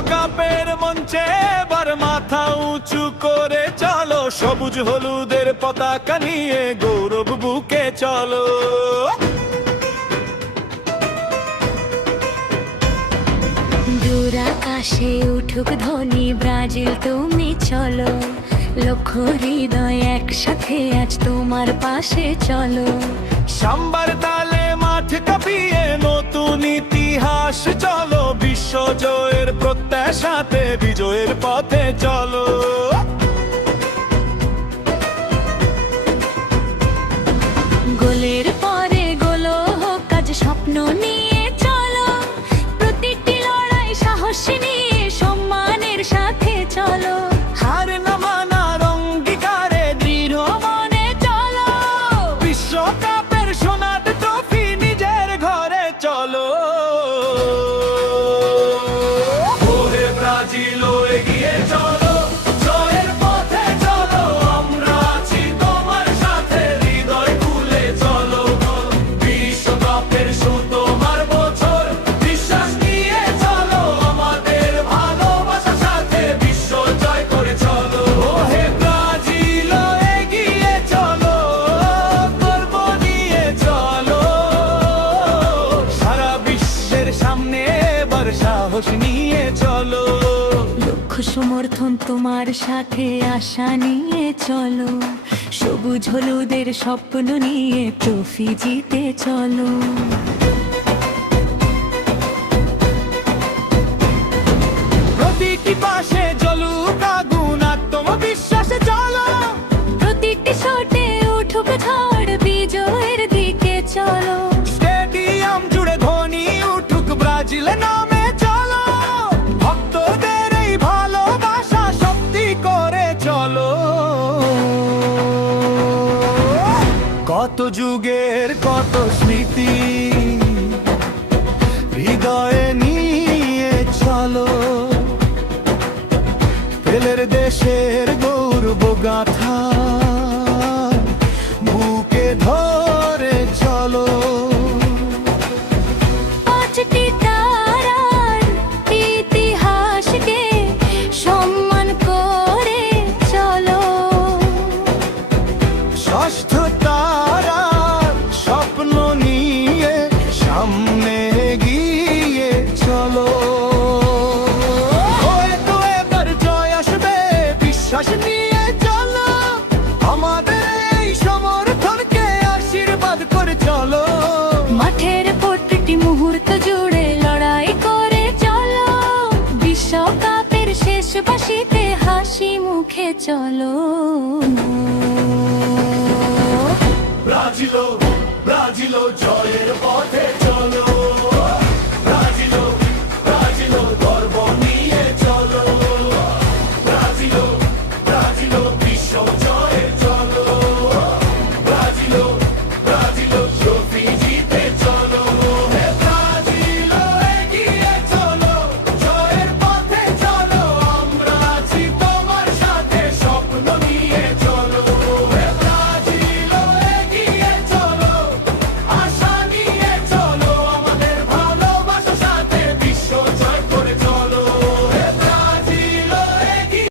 বিশ্বকাপের মঞ্চে এবার মাথা উঁচু করে চলো, সবুজ হলুদের পতাকা নিয়ে গৌরব বুকে চলো। দূর আকাশে উঠুক ধ্বনি, ব্রাজিল তুমি চলো, লক্ষ হৃদয় একসাথে আজ তোমার পাশে চলো। সাম্বার তালে মাঠ কাঁপিয়ে নতুন ইতিহাস চলো, বিশ্ব জয়ের প্রত্যাশাতে বিজয়ের পথে চলো। গোলের পরে গোল হোক আজ স্বপ্ন নিয়ে চলো, প্রতিটি লড়াই সাহস নিয়ে সম্মানের সাথে চলো। হার না মানার অঙ্গীকারে দৃঢ় মনে চলো, বিশ্বকাপের সোনার ট্রফি নিজের ঘরে চলো। ওহে ব্রাজিল এগিয়ে চলো, জয়ের পথে চলো, আমরা আছি তোমার সাথে, হৃদয় খুলে চলো। বিশ্বকাপের তোমার বছর, বিশ্বাস নিয়ে চলো, আমাদের ভালোবাসার সাথে বিশ্ব জয় করে চলো। ওহে ব্রাজিল এগিয়ে চলো, গর্ব নিয়ে চলো, সারা বিশ্বের সামনে এবার সাহস নিয়ে চলো। লক্ষ সমর্থন তোমার সাথে আশা নিয়ে চলো, সবুজ হলুদের স্বপ্ন নিয়ে ট্রফি জিতে চলো। প্রতিটি পাশে জ্বলুক আগুন, আত্মবিশ্বাসে চলো, প্রতিটি শটে উঠুক ঝড়, বিজয়ের দিকে চলো। স্টেডিয়াম জুড়ে ধ্বনি উঠুক ব্রাজিলের নামে চলো, ভক্তদের এই ভালোবাসা শক্তি করে চলো। কত যুগের কত স্মৃতি হৃদয়ে নিয়ে চলো, পেলের দেশের গৌরব গাথা বুকে ধরে চলো। পাঁচটি তারার ইতিহাসকে সম্মান করে চলো, ষষ্ঠ তারার স্বপ্ন নিয়ে সামনে এগিয়ে চলো। হয়তো এবার জয় আসবে, বিশ্বাস নিয়ে চলো, আমাদের এই সমর্থনকে আশীর্বাদ করে চলো। মাঠের প্রতিটি মুহূর্ত জুড়ে লড়াই করে চলো, বিশ্বকাপের শেষ বাসিতে হাসি মুখে চলো। ব্রাজিল জয়ের পথে